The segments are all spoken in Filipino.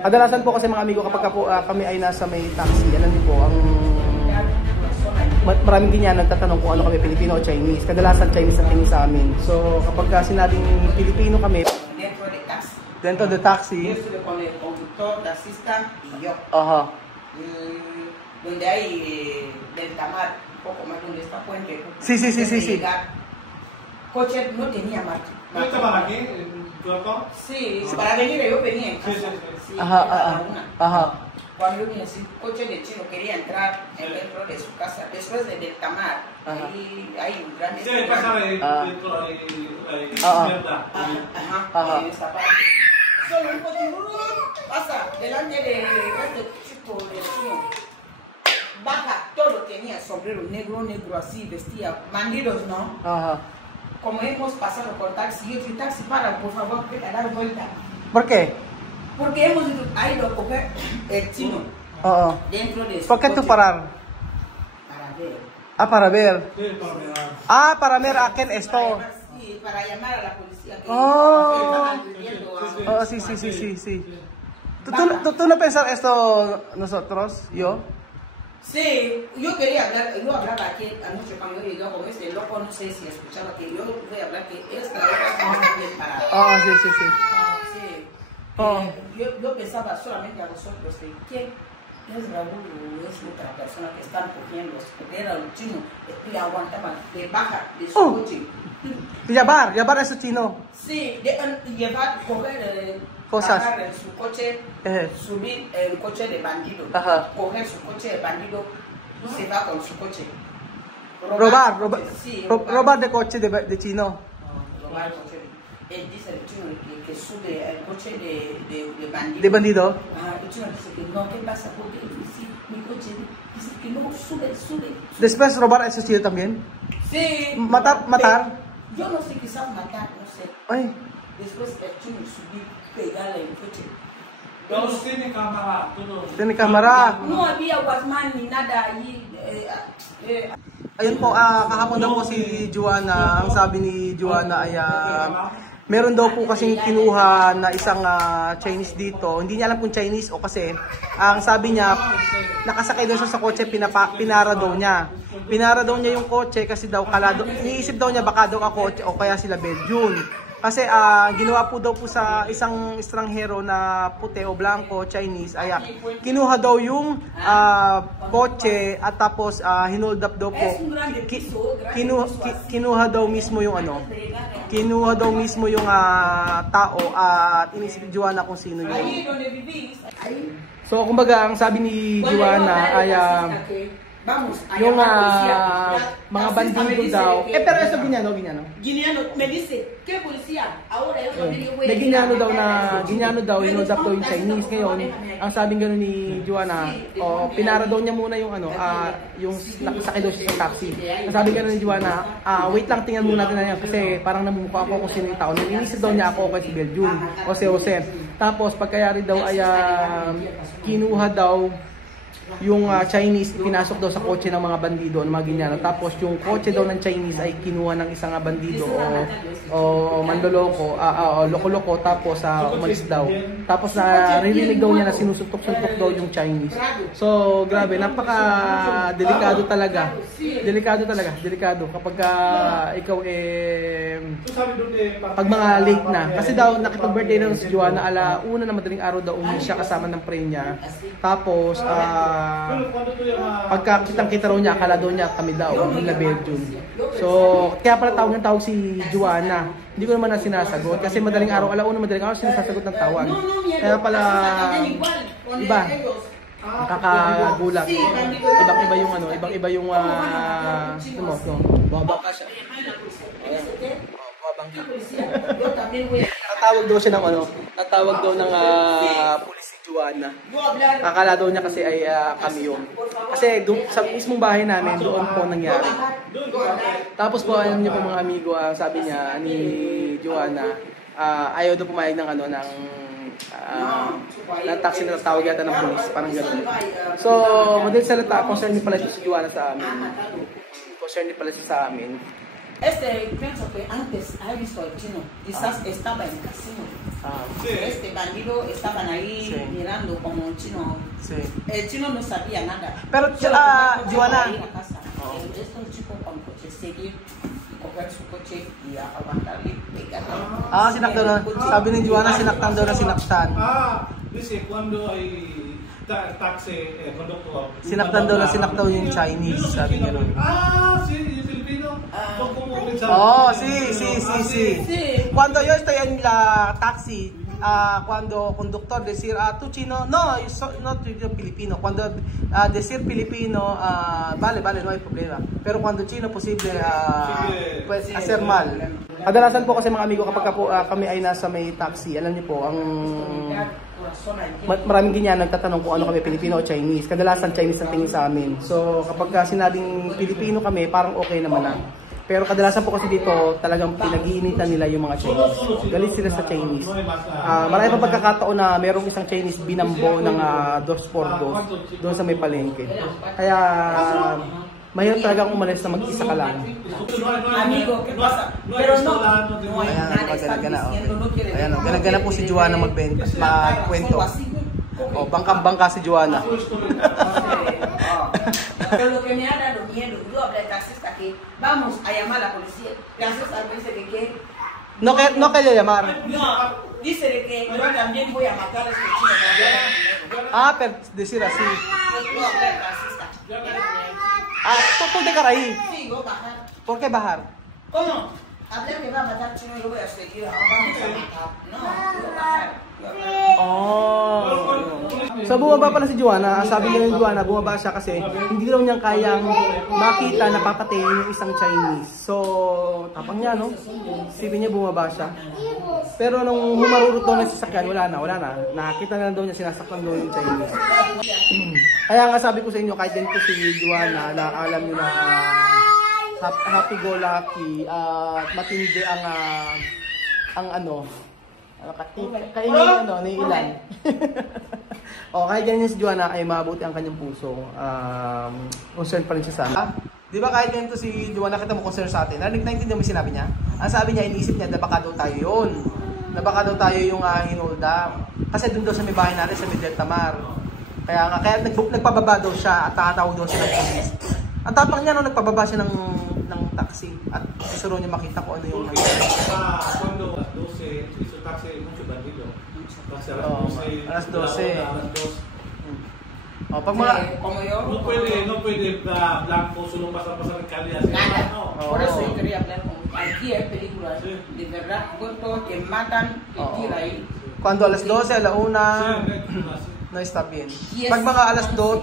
Kadalasan po kasi mga amigo kapag po kami ay nasa may taxi, alam niyo po, ang maraming din yan nagtatanong kung ano kami, Pilipino o Chinese. Kadalasan Chinese ang tingin sa amin. So kapag sinabing Pilipino kami, dentro de taxi. Yo estuve con el conductor, taxista y yo. Aha. Donde hay del Tamar, un poco más donde está Puente. Sí. Coche no tenía marcha. ¿Tú estabas aquí, en Clotón? Sí, para venir yo venía en casa. Sí, Ajá. Cuando vine así, coche de chino quería entrar dentro de su casa, después del Tamar. Ahí hay un gran... Sí, pasa dentro de en esta parte. Solo un coche pasa delante de este chico de chino. Baja, todo tenía sombrero negro así, vestía bandidos, ¿no? Ajá. Como hemos pasado por taxi, yo dije, taxi, para, por favor, vete a dar vuelta. ¿Por qué? Porque hemos ido a coger el chino dentro de su ¿Por qué tú coche. parar? Para ver. Para ver. Sí, para mirar. Para ver a quién esto. Sí, para llamar a la policía. Que Sí. ¿Tú no pensar esto nosotros, yo? Sí, yo quería hablar, yo hablaba aquí anoche cuando yo llegué con este loco, no sé si escuchaba que yo voy a hablar que esta hora no está bien parada. Sí. Sí. Oh. Yo pensaba solamente a nosotros de quién es Raúl o es otra persona que están cogiendo, porque era un chino, y aguantaban de baja de su coche. Llevar a ese chino. Sí, llevar, coger cosas en su coche, subir el coche de bandido, coger su coche de bandido, se va con su coche. Robar de coche de chino. Robar el coche. Él dice el chino que sube el coche de bandido. ¿De bandido? El chino dice que no, ¿qué pasa? Porque sí, mi coche dice que no, sube. ¿Después robar a ese chino también? Sí. ¿Matar? Yo no sé, quizás matar, no sé. Ay. Después el chino subir, pegarle el coche. Todos tienen cámara. Tiene cámara. No había Watchman ni nada allí. Ayun po, kahapon daw po si Joanna, ang sabi ni Joanna ay meron daw po kasing kinuha na isang Chinese dito. Hindi niya alam kung Chinese o kasi ang sabi niya, nakasakay daw siya sa kotse, pinara daw niya. Pinara daw niya yung kotse kasi daw iniisip daw niya baka daw ako o kaya sila Belgian. Kasi ginawa po daw po sa isang estranghero na puti o blanco, Chinese, ay kinuha daw yung kotse at tapos hinold up daw po. Kinuha daw mismo yung kinuha daw mismo yung tao at inisip ni Joanna kung sino yun. So kumbaga ang sabi ni Joanna ay yung mga bandido daw. Pero eso Guiñano. Guiñano, me dice, ¿qué policía? Ahora yo también voy a Guiñano daw, hinold up daw yung Chinese ngayon. Ang sabing gano'n ni Joanna, pinara daw niya muna yung yung nakasakay daw siya sa taxi. Ang sabi gano'n ni Joanna, wait lang, tingnan muna natin na yan kasi parang namumukha ako kung sino yung tao. Inisip daw niya ako kay si Belgian, Jose. Tapos pagkayari daw ay kinuha daw yung Chinese, pinasok daw sa kotse ng mga bandido, ng mga Guiñano. Tapos yung kotse daw ng Chinese ay kinuha ng isang bandido o manloloko, loko-loko, tapos umalis daw. Tapos naririnig daw niya na sinusuntok-suntok daw yung Chinese. So grabe, napaka-delikado talaga. Delikado kapag ikaw pag mga late na. Kasi daw nakipag-birthday daw si Joanna una na madaling araw daw uwi siya kasama ng friend niya. Tapos pagka kitang-kita raw niya, akala daw niya kami daw, nila Belgian. So, kaya pala tawag si Joanna. Hindi ko naman na sinasagot kasi madaling araw, madaling araw sinasagot ng tawag. Kaya pala, iba, nakakagulat. Ibang-iba yung ibang-iba yung, babaka siya. Tatawag daw siya ng tatawag daw ng pulis si Joanna. Akala daw niya kasi ay kami yun. Kasi sa mismong bahay namin, doon po nangyari. Tapos po, alam niyo po mga amigo, sabi niya ni Joanna, ayaw daw pumayag ng ng taxi na tatawag yata ng pulis, parang gano'n. So, madaling salita, concern din pala siya si Joanna sa amin. Concern din pala siya sa amin. Pienso que antes ha visto el chino, quizás estaba en el casino. Sí. Bandido estaban ahí Sí. mirando como un chino. Sí. El chino no sabía nada. Pero, Solo ah, tomar coche Joanna. para ir a casa. Estos chicos con coche seguir y coger su coche y aguantarle, pegarle. Sinaktan na. Sabi ni Joanna, sinaktan daw na sinaktan. Dice, cuando hay taxi, conductor. Sinaktan daw na sinaktan yung Chinese, sabi niya nun. Sí, yung Filipino. ¿Cómo pensar? Oh, sí. Sí. Cuando yo estoy en la taxi, cuando conductor decir, tú chino, no, no yo Filipino. Cuando decir Filipino, vale, no hay problema. Pero cuando chino, posible pues, hacer mal. Kadalasan po kasi mga amigo kapag po, kami ay nasa may taxi, alam niyo po, ang maraming ganyan nagtatanong kung ano kami, Pilipino o Chinese. Kadalasan Chinese ang tingin sa amin. So kapag sinabing Pilipino kami, parang okay naman na. Pero kadalasan po kasi dito, talagang pinag-iinitan nila yung mga Chinese. Galit sila sa Chinese. Marami pa pagkakataon na merong isang Chinese binambo ng 2x2 doon sa may palengke. Kaya mahirap talagang umalis na mag-isa ka lang. Amigo, ¿qué pasa? Pero no hay Ayan, nada, están diciendo, no quiere Ayan, gana-gana po si Joanna magkwento. O, bangkang-bangka si Joanna. Pero lo que me ha dado miedo, yo hablé al taxista que vamos a llamar a la policía. Gracias al dice de que No kaya llamar. no, dice de que yo también voy a matar a este chino. Pero decir así. Yo hablé al taxista. ¿Tú de Caraí? Sí, voy a bajar. ¿Por qué bajar? ¿Cómo? Hablé que va a matar chino y yo voy a seguir. Vamos a matar. No, voy a bajar. So bumaba pala si Joanna. Sabi niya yung Joanna, bumaba siya kasi hindi daw niya kayang makita na papatayin yung isang Chinese. So tapang niya, no? Sabi niya bumaba siya. Pero nung humarurot daw ng sasakyan, wala na. Nakita na daw niya sinasaktan daw yung Chinese. Kaya nga sabi ko sa inyo, kahit ganito si Joanna, na alam niyo na happy-go-lucky at matindi ang kaingay ni ilan. Kahit ganyan si Joanna ay mabuti ang kanyang puso. Concerned pa rin siya sa amin. Di ba kahit ganito si Joanna, kita mo concern sa atin. Naintindihan mo yung sinabi niya? Ang sabi niya, iniisip niya na baka daw tayo yun. Na baka daw tayo yung hold up. Kasi dun daw sa may bahay natin sa may Delta Mar. Kaya nagpababa daw siya at tatawag daw siya ng police. Ang tapang niya, nagpababa siya ng taxi at gusto niya makita ko ano yung Cuando a las 12 hizo taxi mucho bandido. Alas 12. Pag mga Como yo. No puede blanco solo pasar el calle así. Nada. No. Por eso yo quería hablar con aquí hay películas de verdad, cuerpos que matan y tira ahí. Cuando alas 12, alauna, no está bien. Pag mga alas 2,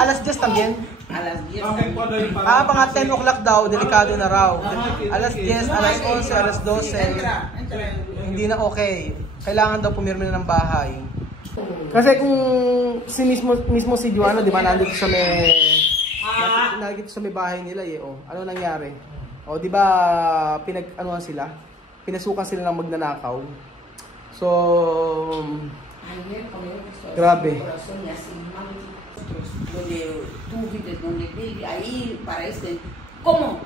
alas 10 también. A las 10. Mga 10 o'clock daw, delikado na raw. Alas 10, alas 11, alas 12. Entra. Hindi na okay. Kailangan daw pumirmi na ng bahay. Kasi kung mismo si Joanna, di ba, nandito sa may bahay nila ano nangyari? Di ba sila? Pinasukan sila ng magnanakaw. So grabe. Donde tú vives, donde vive, ahí parece. ¿Cómo?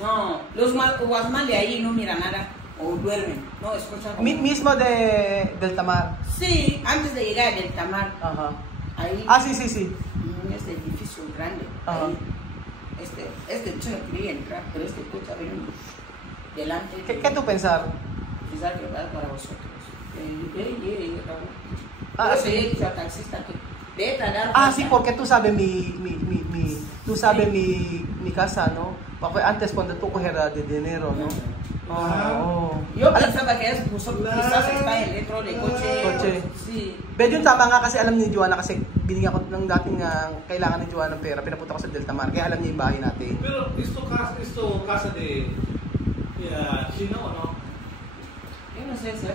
No, los guasmas de ahí no miran nada o duermen, no escuchan. Mismo de Delta Mar. Sí, antes de llegar a Delta Mar. Ahí. Sí. Este edificio grande. Ahí. Este chino quería entrar, pero este coche ha venido delante. ¿Qué tú pensar? Quizás que va para vosotros. Sí. Dice al taxista que sí, porque tú sabes mi casa, ¿no? Porque antes cuando tú cogieras de dinero, ¿no? Yo pensaba que quizás está dentro del coche. Sí. Pero yung tama nga kasi alam ni Joanna kasi binigyan ko ng dating kailangan ni Joanna ng pera, pinapunta ko sa Delta Mar, kaya alam niya yung bahay natin. Pero esto casa de Chino o no?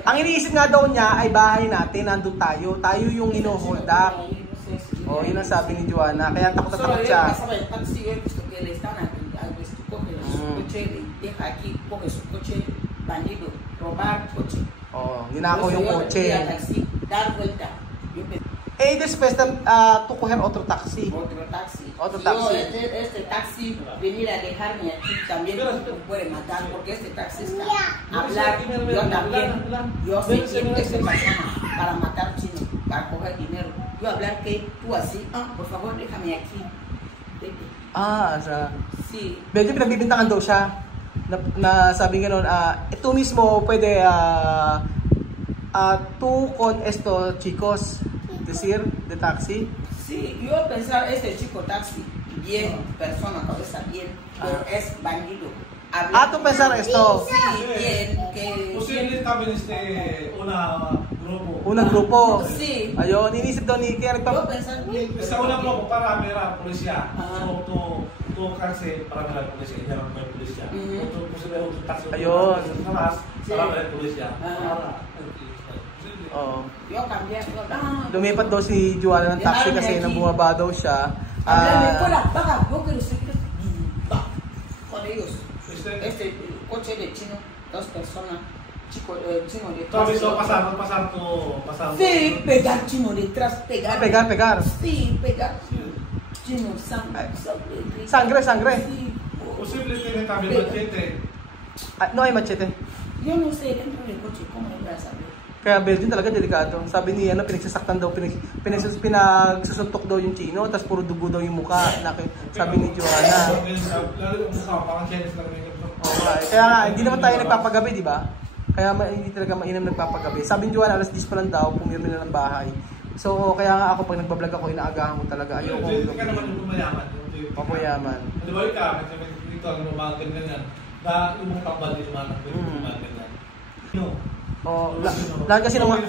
Ang iniisip nga daw niya ay bahay natin, nandun tayo. Tayo yung ino-hold up. Yun ang sabi ni Joanna. Kaya takot na takot siya. Ninakaw yung kotse. después tú coger otro taxi. Otro taxi. Otro Si taxi. yo, este taxi venir a dejarme aquí también me puede matar porque este taxi está hablar. Yo también. Yo sé quién es esa persona para matar chino, para coger dinero. Yo hablar que tú así, por favor déjame aquí. Vete. Sa... Sí. Medyo pinagbibintangan daw siya. Na sabi gano'n, ito mismo pwede, tú con esto chicos, decir, de taxi. Sí, yo pensar este chico taxi, bien, persona, cabeza bien, pero es bandido. Tú pensar esto. Sí, bien, que... Posible también grupo. Unang grupo. Sí. Ayun, inisip daw ni Kaya Yo pensar bien, Sa unang grupo para mera polisya. Ah. So, to kasi para mera polisya, hindi naman may polisya. To posible otro taxi. Ayun. Sa taas, para mera polisya. Oo. yo cambié, Lumipat daw si Joanna ng taxi kasi nang bumaba daw siya. Baja, yo quiero seguir con ellos. Este coche de chino, 2 personas, chino detrás. Pasar. Sí, pegar chino detrás, pegar. Pegar. Sí, pegar. Chino, Sangre. Sí. Posible tiene también machete. No hay machete. Yo no sé dentro del coche cómo voy a saber. Kaya Belgium talaga delikado. Sabi ni pinagsasaktan daw, pinagsusuntok daw yung chino, tapos puro dugo daw yung mukha. Sabi ni Joanna. Lalo yung mukha, parang Chinese lang yung Okay. Kaya nga, hindi naman tayo nagpapagabi, di ba? Kaya hindi talaga mainam nagpapagabi. Sabi ni Joanna, alas 10 pa lang daw, pumirmi na ng bahay. So, kaya nga ako, pag nagbablog ako, inaagahan ko talaga. Ayoko. Hindi ka naman yung pumayaman. Papayaman. Di ba ikaw, dito ang mga ganyan. Na yung tambal dito mga ganyan. Lahat kasi ng mga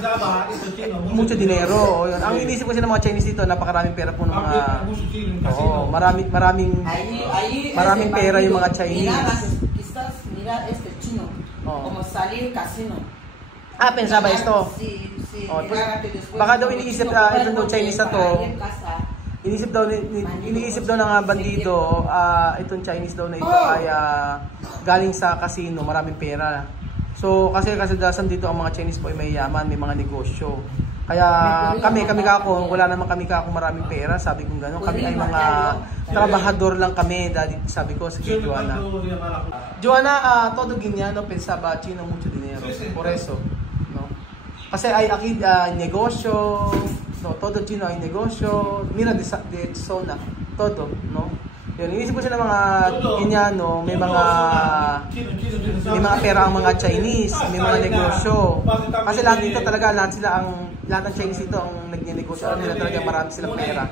mucho dinero. Yun. Ang inisip kasi ng mga Chinese dito, napakaraming pera po ng mga maraming pera yung mga Chinese. Mira este chino, como salir casino. Pensaba esto. Sí. Baka daw iniisip ito daw Chinese na to. Iniisip daw ng bandido, itong Chinese daw na ito ay galing sa casino, maraming pera. So kasi kasadasan dito ang mga Chinese po ay may yaman, may mga negosyo. Kaya kami kako, wala naman kami kako maraming pera, sabi ko gano'n. Kami ay mga trabahador lang kami, dahil sabi ko sa Joanna. Joanna, todo ganyan, no, pensaba chino mucho dinero. Por eso, no. Kasi ay aquí negosyo, no, todo chino ay negosyo. Mira de zona, todo, no. Yun, inisip ko sila mga Kenyano, may mga pera ang mga Chinese, may mga negosyo. Kasi lahat dito talaga, lahat ng Chinese dito ang nagnenegosyo. Alam nila talaga marami silang pera.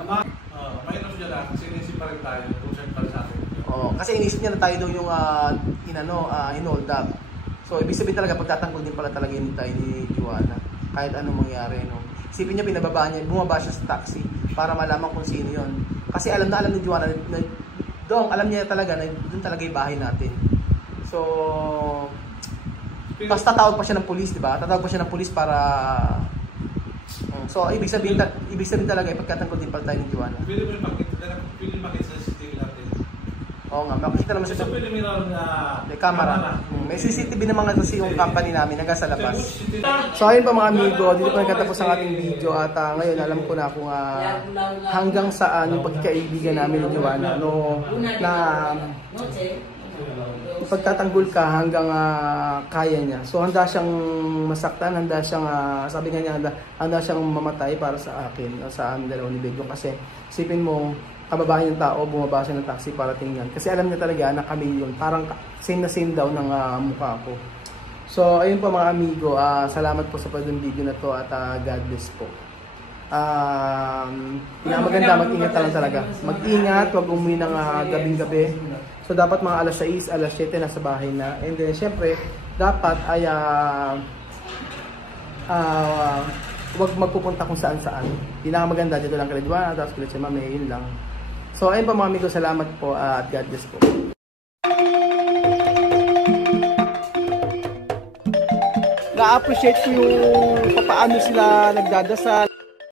Mahirap siya lang, kasi inisip pa rin tayo, concern pa rin sa atin. Kasi inisip niya na tayo daw yung inold up. So, ibig sabihin talaga, pagtatanggol din pala talaga yun tayo ni Joanna. Kahit anong mangyari, no. Isipin niya, bumaba siya sa taxi para malaman kung sino yun. Kasi alam ni Joanna alam niya talaga na doon talaga yung bahay natin. So, tapos tatawag pa siya ng pulis, di ba? Tatawag pa siya ng pulis para... So, ibig sabihin talaga, ipagkatanggol din pala tayo ni Joanna. Pwede mo yung makita sa CCTV natin. Oo nga, makikita naman sa pwede meron na camera. May CCTV naman kasi yung company namin hanggang sa labas. So ayun pa mga amigo, dito pa nagtatapos ang ating video at ngayon alam ko na kung hanggang saan yung pagkikaibigan namin ni Joanna, no, na pagtatanggol ka hanggang kaya niya. So handa siyang masaktan, handa siyang sabi nga niya handa siyang mamatay para sa akin, sa amin dalawa ni Bedong, kasi isipin mo kababae ng tao, bumaba siya ng taxi para tingnan. Kasi alam niya talaga na kami yun. Parang same na same daw ng mukha ko. So, ayun po mga amigo. Salamat po sa pagdang video na to at God bless po. Maganda, mag-ingat lang talaga. Mag-ingat, wag umuwi ng gabing-gabi. So, dapat mga alas 6, alas 7 nasa bahay na. And then, syempre, dapat ay wag magpupunta kung saan-saan. Pinakamaganda dito lang kay Joanna, tapos kay Mami, yun lang. So ayun po mga amigo, salamat po at God bless po. Na-appreciate ko yung paano sila nagdadasal,